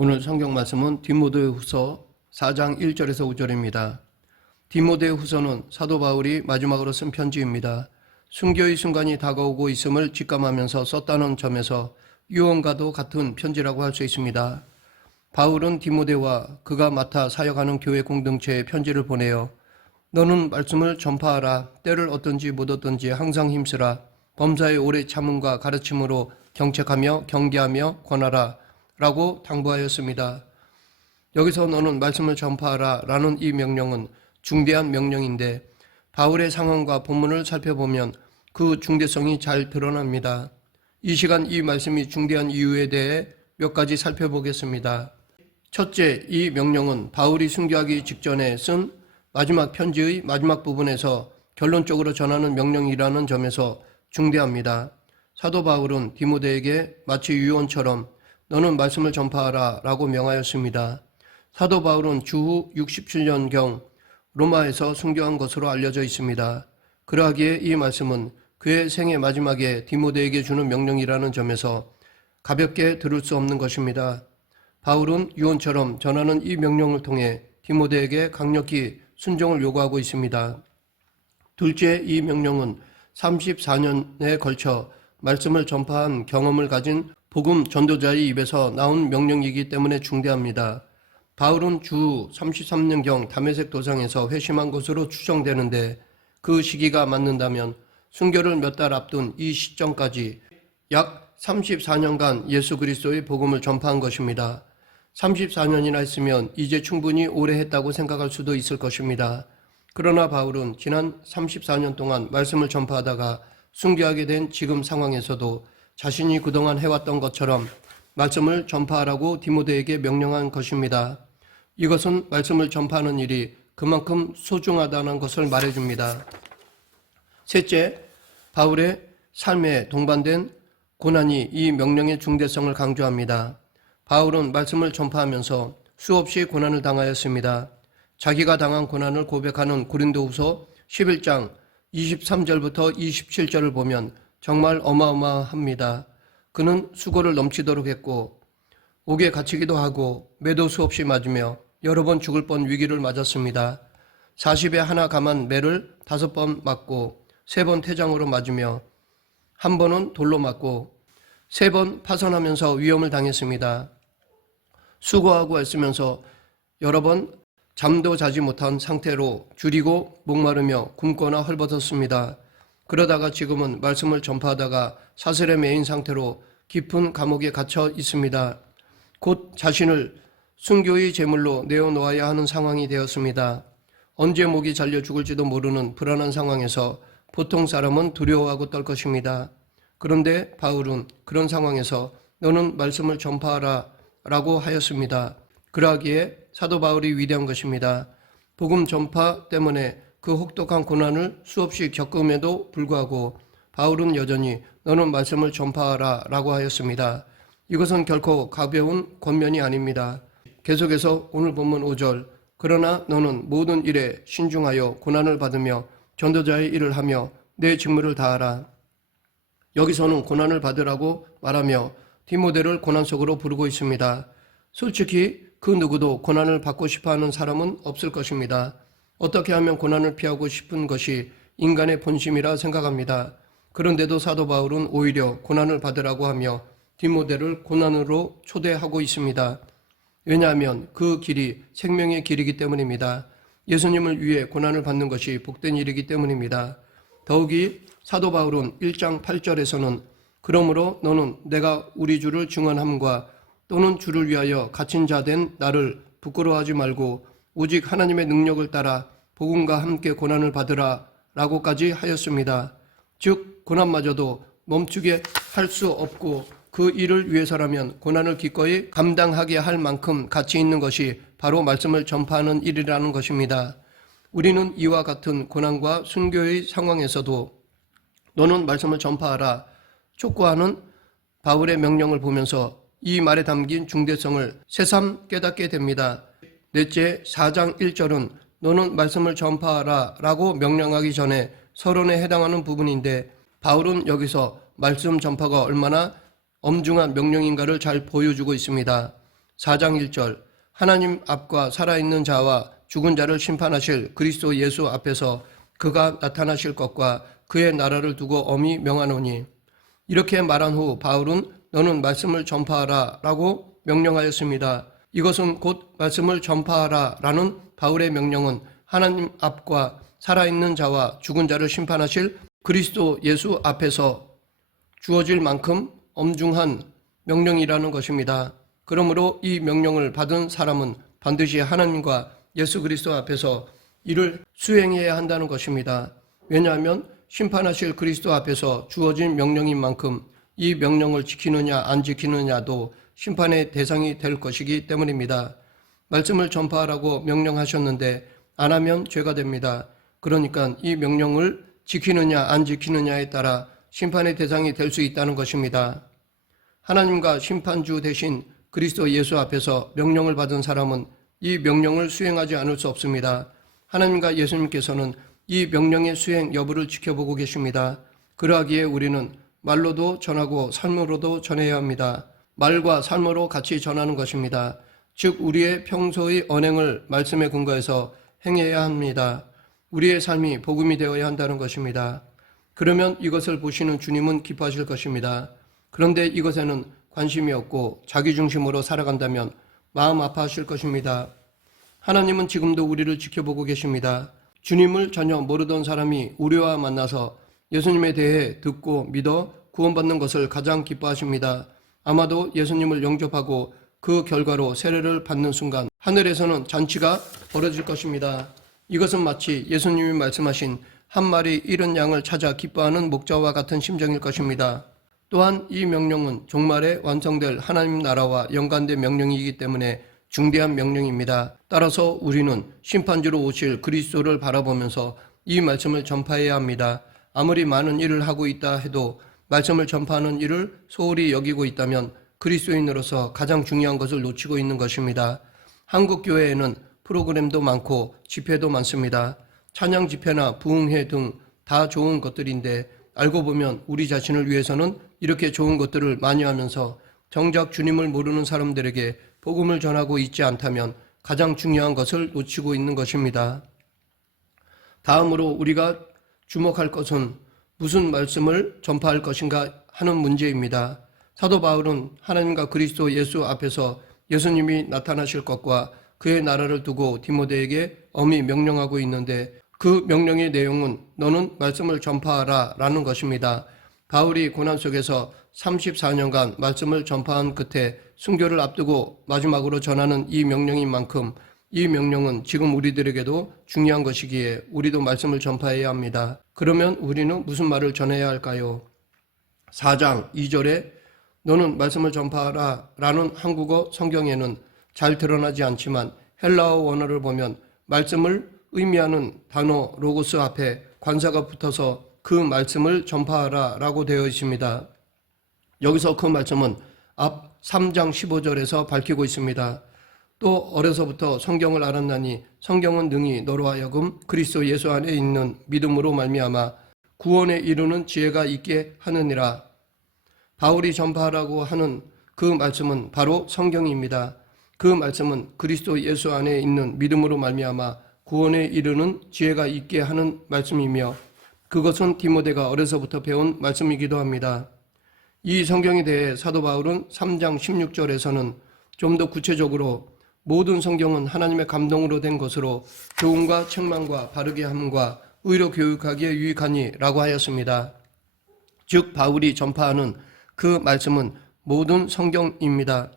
오늘 성경 말씀은 디모데후서 4장 1절에서 5절입니다. 디모데후서는 사도 바울이 마지막으로 쓴 편지입니다. 순교의 순간이 다가오고 있음을 직감하면서 썼다는 점에서 유언과도 같은 편지라고 할 수 있습니다. 바울은 디모데와 그가 맡아 사역하는 교회 공동체에 편지를 보내어 너는 말씀을 전파하라. 때를 얻든지 못 얻든지 항상 힘쓰라. 범사의 오래 참음과 가르침으로 경책하며 경계하며 권하라 라고 당부하였습니다. 여기서 너는 말씀을 전파하라 라는 이 명령은 중대한 명령인데 바울의 상황과 본문을 살펴보면 그 중대성이 잘 드러납니다. 이 시간 이 말씀이 중대한 이유에 대해 몇 가지 살펴보겠습니다. 첫째, 이 명령은 바울이 순교하기 직전에 쓴 마지막 편지의 마지막 부분에서 결론적으로 전하는 명령이라는 점에서 중대합니다. 사도 바울은 디모데에게 마치 유언처럼 너는 말씀을 전파하라 라고 명하였습니다. 사도 바울은 주후 67년경 로마에서 순교한 것으로 알려져 있습니다. 그러하기에 이 말씀은 그의 생애 마지막에 디모데에게 주는 명령이라는 점에서 가볍게 들을 수 없는 것입니다. 바울은 유언처럼 전하는 이 명령을 통해 디모데에게 강력히 순종을 요구하고 있습니다. 둘째, 이 명령은 34년에 걸쳐 말씀을 전파한 경험을 가진 복음 전도자의 입에서 나온 명령이기 때문에 중대합니다. 바울은 주 33년경 다메섹 도상에서 회심한 것으로 추정되는데 그 시기가 맞는다면 순교를 몇 달 앞둔 이 시점까지 약 34년간 예수 그리스도의 복음을 전파한 것입니다. 34년이나 했으면 이제 충분히 오래 했다고 생각할 수도 있을 것입니다. 그러나 바울은 지난 34년 동안 말씀을 전파하다가 순교하게 된 지금 상황에서도 자신이 그동안 해왔던 것처럼 말씀을 전파하라고 디모데에게 명령한 것입니다. 이것은 말씀을 전파하는 일이 그만큼 소중하다는 것을 말해줍니다. 셋째, 바울의 삶에 동반된 고난이 이 명령의 중대성을 강조합니다. 바울은 말씀을 전파하면서 수없이 고난을 당하였습니다. 자기가 당한 고난을 고백하는 고린도후서 11장 23절부터 27절을 보면 정말 어마어마합니다. 그는 수고를 넘치도록 했고 옥에 갇히기도 하고 매도 수없이 맞으며 여러 번 죽을 뻔 위기를 맞았습니다. 40에 하나 감한 매를 5번 맞고 3번 태장으로 맞으며 한 번은 돌로 맞고 3번 파선하면서 위험을 당했습니다. 수고하고 애쓰면서 여러 번 잠도 자지 못한 상태로 줄이고 목마르며 굶거나 헐벗었습니다. 그러다가 지금은 말씀을 전파하다가 사슬에 매인 상태로 깊은 감옥에 갇혀 있습니다. 곧 자신을 순교의 제물로 내어놓아야 하는 상황이 되었습니다. 언제 목이 잘려 죽을지도 모르는 불안한 상황에서 보통 사람은 두려워하고 떨 것입니다. 그런데 바울은 그런 상황에서 너는 말씀을 전파하라 라고 하였습니다. 그러하기에 사도 바울이 위대한 것입니다. 복음 전파 때문에 그 혹독한 고난을 수없이 겪음에도 불구하고 바울은 여전히 너는 말씀을 전파하라 라고 하였습니다. 이것은 결코 가벼운 권면이 아닙니다. 계속해서 오늘 본문 5절 그러나 너는 모든 일에 신중하여 고난을 받으며 전도자의 일을 하며 내 직무를 다하라. 여기서는 고난을 받으라고 말하며 디모데를 고난 속으로 부르고 있습니다. 솔직히 그 누구도 고난을 받고 싶어하는 사람은 없을 것입니다. 어떻게 하면 고난을 피하고 싶은 것이 인간의 본심이라 생각합니다. 그런데도 사도 바울은 오히려 고난을 받으라고 하며 디모데를 고난으로 초대하고 있습니다. 왜냐하면 그 길이 생명의 길이기 때문입니다. 예수님을 위해 고난을 받는 것이 복된 일이기 때문입니다. 더욱이 사도 바울은 1장 8절에서는 그러므로 너는 내가 우리 주를 증언함과 또는 주를 위하여 갇힌 자 된 나를 부끄러워하지 말고 오직 하나님의 능력을 따라 복음과 함께 고난을 받으라 라고까지 하였습니다. 즉 고난마저도 멈추게 할 수 없고 그 일을 위해서라면 고난을 기꺼이 감당하게 할 만큼 가치 있는 것이 바로 말씀을 전파하는 일이라는 것입니다. 우리는 이와 같은 고난과 순교의 상황에서도 너는 말씀을 전파하라 촉구하는 바울의 명령을 보면서 이 말에 담긴 중대성을 새삼 깨닫게 됩니다. 넷째, 4장 1절은 너는 말씀을 전파하라 라고 명령하기 전에 서론에 해당하는 부분인데 바울은 여기서 말씀 전파가 얼마나 엄중한 명령인가를 잘 보여주고 있습니다. 4장 1절 하나님 앞과 살아있는 자와 죽은 자를 심판하실 그리스도 예수 앞에서 그가 나타나실 것과 그의 나라를 두고 엄히 명하노니. 이렇게 말한 후 바울은 너는 말씀을 전파하라 라고 명령하였습니다. 이것은 곧 말씀을 전파하라 라는 바울의 명령은 하나님 앞과 살아있는 자와 죽은 자를 심판하실 그리스도 예수 앞에서 주어질 만큼 엄중한 명령이라는 것입니다. 그러므로 이 명령을 받은 사람은 반드시 하나님과 예수 그리스도 앞에서 이를 수행해야 한다는 것입니다. 왜냐하면 심판하실 그리스도 앞에서 주어진 명령인 만큼 이 명령을 지키느냐 안 지키느냐도 심판의 대상이 될 것이기 때문입니다. 말씀을 전파하라고 명령하셨는데 안 하면 죄가 됩니다. 그러니까 이 명령을 지키느냐 안 지키느냐에 따라 심판의 대상이 될 수 있다는 것입니다. 하나님과 심판주 대신 그리스도 예수 앞에서 명령을 받은 사람은 이 명령을 수행하지 않을 수 없습니다. 하나님과 예수님께서는 이 명령의 수행 여부를 지켜보고 계십니다. 그러하기에 우리는 말로도 전하고 삶으로도 전해야 합니다. 말과 삶으로 같이 전하는 것입니다. 즉 우리의 평소의 언행을 말씀에 근거해서 행해야 합니다. 우리의 삶이 복음이 되어야 한다는 것입니다. 그러면 이것을 보시는 주님은 기뻐하실 것입니다. 그런데 이것에는 관심이 없고 자기중심으로 살아간다면 마음 아파하실 것입니다. 하나님은 지금도 우리를 지켜보고 계십니다. 주님을 전혀 모르던 사람이 우리와 만나서 예수님에 대해 듣고 믿어 구원받는 것을 가장 기뻐하십니다. 아마도 예수님을 영접하고 그 결과로 세례를 받는 순간 하늘에서는 잔치가 벌어질 것입니다. 이것은 마치 예수님이 말씀하신 한 마리 잃은 양을 찾아 기뻐하는 목자와 같은 심정일 것입니다. 또한 이 명령은 종말에 완성될 하나님 나라와 연관된 명령이기 때문에 중대한 명령입니다. 따라서 우리는 심판주로 오실 그리스도를 바라보면서 이 말씀을 전파해야 합니다. 아무리 많은 일을 하고 있다 해도 말씀을 전파하는 일을 소홀히 여기고 있다면 그리스도인으로서 가장 중요한 것을 놓치고 있는 것입니다. 한국 교회에는 프로그램도 많고 집회도 많습니다. 찬양 집회나 부흥회 등 다 좋은 것들인데 알고 보면 우리 자신을 위해서는 이렇게 좋은 것들을 많이 하면서 정작 주님을 모르는 사람들에게 복음을 전하고 있지 않다면 가장 중요한 것을 놓치고 있는 것입니다. 다음으로 우리가 주목할 것은 무슨 말씀을 전파할 것인가 하는 문제입니다. 사도 바울은 하나님과 그리스도 예수 앞에서 예수님이 나타나실 것과 그의 나라를 두고 디모데에게 엄히 명령하고 있는데 그 명령의 내용은 너는 말씀을 전파하라 라는 것입니다. 바울이 고난 속에서 34년간 말씀을 전파한 끝에 순교를 앞두고 마지막으로 전하는 이 명령인 만큼 이 명령은 지금 우리들에게도 중요한 것이기에 우리도 말씀을 전파해야 합니다. 그러면 우리는 무슨 말을 전해야 할까요? 4장 2절에 너는 말씀을 전파하라 라는 한국어 성경에는 잘 드러나지 않지만 헬라어 원어를 보면 말씀을 의미하는 단어 로고스 앞에 관사가 붙어서 그 말씀을 전파하라 라고 되어 있습니다. 여기서 그 말씀은 앞 3장 15절에서 밝히고 있습니다. 또 어려서부터 성경을 알았나니 성경은 능히 너로 하여금 그리스도 예수 안에 있는 믿음으로 말미암아 구원에 이르는 지혜가 있게 하느니라. 바울이 전파하라고 하는 그 말씀은 바로 성경입니다. 그 말씀은 그리스도 예수 안에 있는 믿음으로 말미암아 구원에 이르는 지혜가 있게 하는 말씀이며 그것은 디모데가 어려서부터 배운 말씀이기도 합니다. 이 성경에 대해 사도 바울은 3장 16절에서는 좀 더 구체적으로 모든 성경은 하나님의 감동으로 된 것으로 교훈과 책망과 바르게 함과 의로 교육하기에 유익하니 라고 하였습니다. 즉 바울이 전파하는 그 말씀은 모든 성경입니다.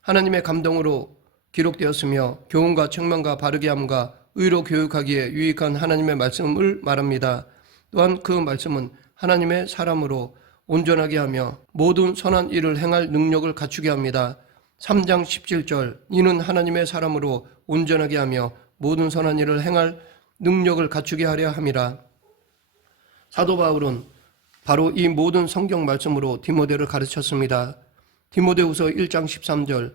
하나님의 감동으로 기록되었으며 교훈과 책망과 바르게 함과 의로 교육하기에 유익한 하나님의 말씀을 말합니다. 또한 그 말씀은 하나님의 사람으로 온전하게 하며 모든 선한 일을 행할 능력을 갖추게 합니다. 3장 17절 이는 하나님의 사람으로 온전하게 하며 모든 선한 일을 행할 능력을 갖추게 하려 함이라. 사도 바울은 바로 이 모든 성경 말씀으로 디모데를 가르쳤습니다. 디모데후서 1장 13절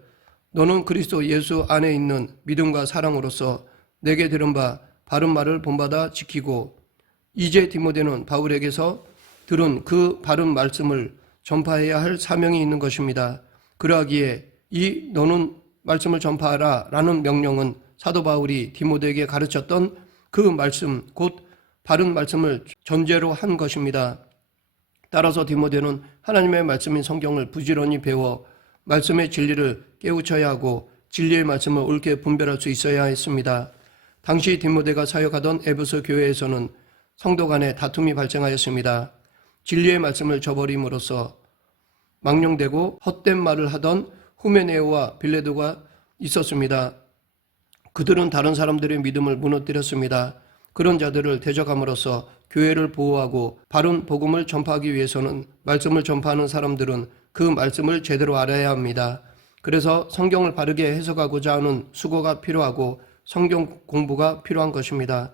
너는 그리스도 예수 안에 있는 믿음과 사랑으로서 내게 들은 바 바른 말을 본받아 지키고 이제 디모데는 바울에게서 들은 그 바른 말씀을 전파해야 할 사명이 있는 것입니다. 그러하기에 이 너는 말씀을 전파하라 라는 명령은 사도 바울이 디모데에게 가르쳤던 그 말씀, 곧 바른 말씀을 전제로 한 것입니다. 따라서 디모데는 하나님의 말씀인 성경을 부지런히 배워 말씀의 진리를 깨우쳐야 하고 진리의 말씀을 옳게 분별할 수 있어야 했습니다. 당시 디모데가 사역하던 에베소 교회에서는 성도 간에 다툼이 발생하였습니다. 진리의 말씀을 저버림으로써 망령되고 헛된 말을 하던 후메네오와 빌레도가 있었습니다. 그들은 다른 사람들의 믿음을 무너뜨렸습니다. 그런 자들을 대적함으로써 교회를 보호하고 바른 복음을 전파하기 위해서는 말씀을 전파하는 사람들은 그 말씀을 제대로 알아야 합니다. 그래서 성경을 바르게 해석하고자 하는 수고가 필요하고 성경 공부가 필요한 것입니다.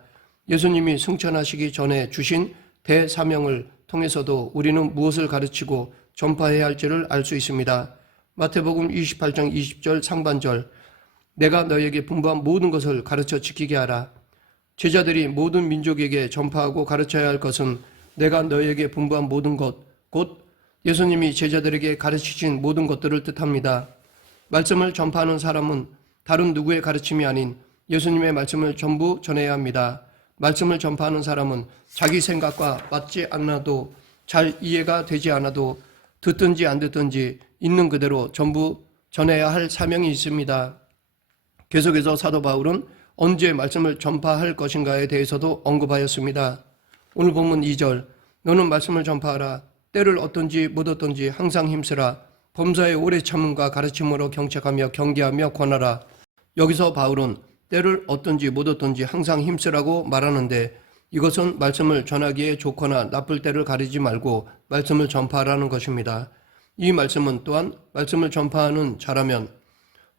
예수님이 승천하시기 전에 주신 대사명을 통해서도 우리는 무엇을 가르치고 전파해야 할지를 알 수 있습니다. 마태복음 28장 20절 상반절, 내가 너에게 분부한 모든 것을 가르쳐 지키게 하라. 제자들이 모든 민족에게 전파하고 가르쳐야 할 것은 내가 너에게 분부한 모든 것, 곧 예수님이 제자들에게 가르치신 모든 것들을 뜻합니다. 말씀을 전파하는 사람은 다른 누구의 가르침이 아닌 예수님의 말씀을 전부 전해야 합니다. 말씀을 전파하는 사람은 자기 생각과 맞지 않아도, 잘 이해가 되지 않아도, 듣든지 안 듣든지 있는 그대로 전부 전해야 할 사명이 있습니다. 계속해서 사도 바울은 언제 말씀을 전파할 것인가에 대해서도 언급하였습니다. 오늘 본문 2절, 너는 말씀을 전파하라. 때를 어떤지 못 어떤지 항상 힘쓰라. 범사의 오래 참음과 가르침으로 경책하며 경계하며 권하라. 여기서 바울은 때를 어떤지 못 어떤지 항상 힘쓰라고 말하는데, 이것은 말씀을 전하기에 좋거나 나쁠 때를 가리지 말고 말씀을 전파하라는 것입니다. 이 말씀은 또한 말씀을 전파하는 자라면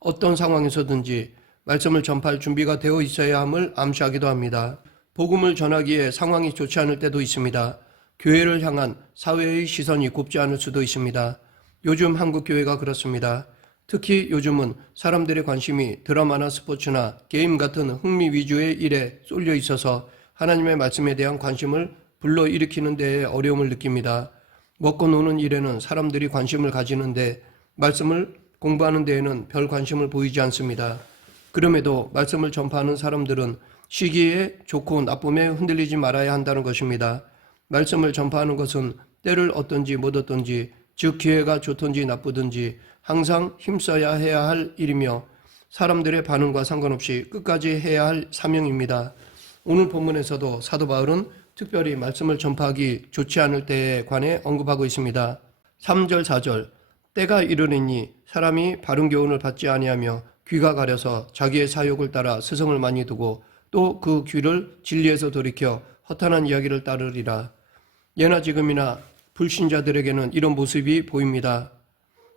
어떤 상황에서든지 말씀을 전파할 준비가 되어 있어야 함을 암시하기도 합니다. 복음을 전하기에 상황이 좋지 않을 때도 있습니다. 교회를 향한 사회의 시선이 곱지 않을 수도 있습니다. 요즘 한국 교회가 그렇습니다. 특히 요즘은 사람들의 관심이 드라마나 스포츠나 게임 같은 흥미 위주의 일에 쏠려 있어서 하나님의 말씀에 대한 관심을 불러일으키는 데에 어려움을 느낍니다. 먹고 노는 일에는 사람들이 관심을 가지는데 말씀을 공부하는 데에는 별 관심을 보이지 않습니다. 그럼에도 말씀을 전파하는 사람들은 시기에 좋고 나쁨에 흔들리지 말아야 한다는 것입니다. 말씀을 전파하는 것은 때를 어떤지 못 어떤지, 즉 기회가 좋든지 나쁘든지 항상 힘써야 해야 할 일이며 사람들의 반응과 상관없이 끝까지 해야 할 사명입니다. 오늘 본문에서도 사도 바울은 특별히 말씀을 전파하기 좋지 않을 때에 관해 언급하고 있습니다. 3절 4절, 때가 이르리니 사람이 바른 교훈을 받지 아니하며 귀가 가려서 자기의 사욕을 따라 스승을 많이 두고 또 그 귀를 진리에서 돌이켜 허탄한 이야기를 따르리라. 예나 지금이나 불신자들에게는 이런 모습이 보입니다.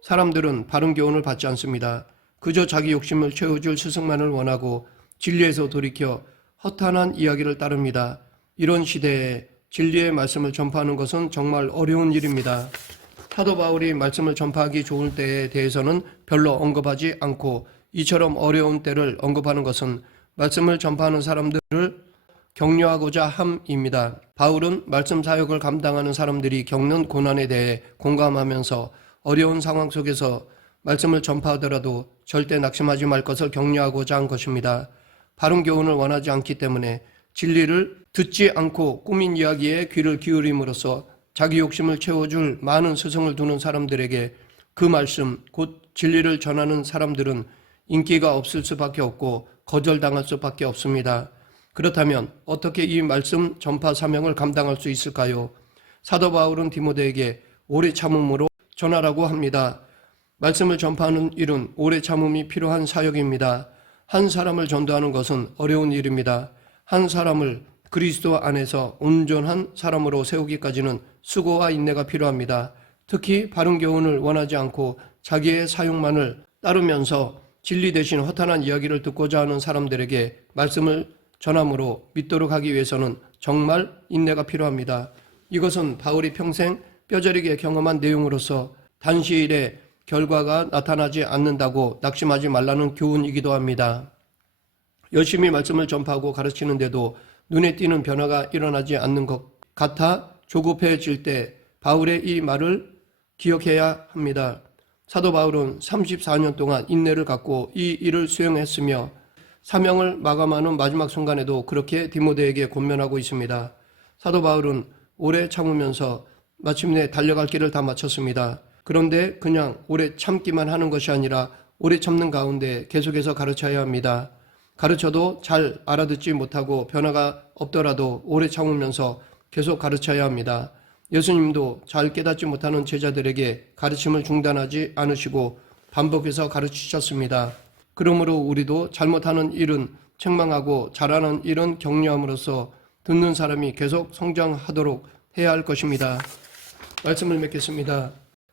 사람들은 바른 교훈을 받지 않습니다. 그저 자기 욕심을 채워줄 스승만을 원하고 진리에서 돌이켜 허탄한 이야기를 따릅니다. 이런 시대에 진리의 말씀을 전파하는 것은 정말 어려운 일입니다. 사도 바울이 말씀을 전파하기 좋을 때에 대해서는 별로 언급하지 않고 이처럼 어려운 때를 언급하는 것은 말씀을 전파하는 사람들을 격려하고자 함입니다. 바울은 말씀 사역을 감당하는 사람들이 겪는 고난에 대해 공감하면서 어려운 상황 속에서 말씀을 전파하더라도 절대 낙심하지 말 것을 격려하고자 한 것입니다. 바른 교훈을 원하지 않기 때문에 진리를 듣지 않고 꾸민 이야기에 귀를 기울임으로써 자기 욕심을 채워줄 많은 스승을 두는 사람들에게 그 말씀, 곧 진리를 전하는 사람들은 인기가 없을 수밖에 없고 거절당할 수밖에 없습니다. 그렇다면 어떻게 이 말씀 전파 사명을 감당할 수 있을까요? 사도 바울은 디모데에게 오래 참음으로 전하라고 합니다. 말씀을 전파하는 일은 오래 참음이 필요한 사역입니다. 한 사람을 전도하는 것은 어려운 일입니다. 한 사람을 그리스도 안에서 온전한 사람으로 세우기까지는 수고와 인내가 필요합니다. 특히 바른 교훈을 원하지 않고 자기의 사욕만을 따르면서 진리 대신 허탄한 이야기를 듣고자 하는 사람들에게 말씀을 전함으로 믿도록 하기 위해서는 정말 인내가 필요합니다. 이것은 바울이 평생 뼈저리게 경험한 내용으로서 단시일에 결과가 나타나지 않는다고 낙심하지 말라는 교훈이기도 합니다. 열심히 말씀을 전파하고 가르치는데도 눈에 띄는 변화가 일어나지 않는 것 같아 조급해질 때 바울의 이 말을 기억해야 합니다. 사도 바울은 34년 동안 인내를 갖고 이 일을 수행했으며 사명을 마감하는 마지막 순간에도 그렇게 디모데에게 권면하고 있습니다. 사도 바울은 오래 참으면서 마침내 달려갈 길을 다 마쳤습니다. 그런데 그냥 오래 참기만 하는 것이 아니라 오래 참는 가운데 계속해서 가르쳐야 합니다. 가르쳐도 잘 알아듣지 못하고 변화가 없더라도 오래 참으면서 계속 가르쳐야 합니다. 예수님도 잘 깨닫지 못하는 제자들에게 가르침을 중단하지 않으시고 반복해서 가르치셨습니다. 그러므로 우리도 잘못하는 일은 책망하고 잘하는 일은 격려함으로써 듣는 사람이 계속 성장하도록 해야 할 것입니다. 말씀을 맺겠습니다.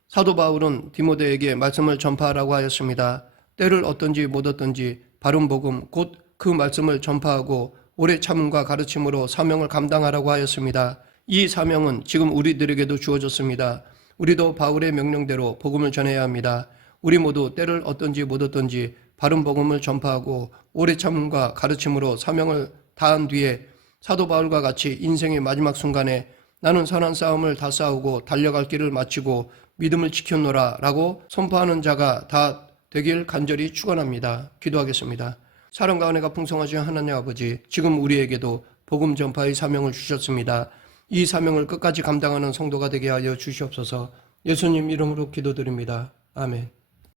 사도 바울은 디모데에게 말씀을 전파하라고 하였습니다. 때를 얻든지 못 얻든지 바른 복음 곧 그 말씀을 전파하고 오래 참음과 가르침으로 사명을 감당하라고 하였습니다. 이 사명은 지금 우리들에게도 주어졌습니다. 우리도 바울의 명령대로 복음을 전해야 합니다. 우리 모두 때를 얻든지 못 얻든지 바른 복음을 전파하고 오래 참음과 가르침으로 사명을 다한 뒤에 사도 바울과 같이 인생의 마지막 순간에 나는 선한 싸움을 다 싸우고 달려갈 길을 마치고 믿음을 지켰노라 라고 선포하는 자가 다 되길 간절히 축원합니다. 기도하겠습니다. 사랑과 은혜가 풍성하신 하나님 아버지, 지금 우리에게도 복음 전파의 사명을 주셨습니다. 이 사명을 끝까지 감당하는 성도가 되게 하여 주시옵소서. 예수님 이름으로 기도드립니다. 아멘.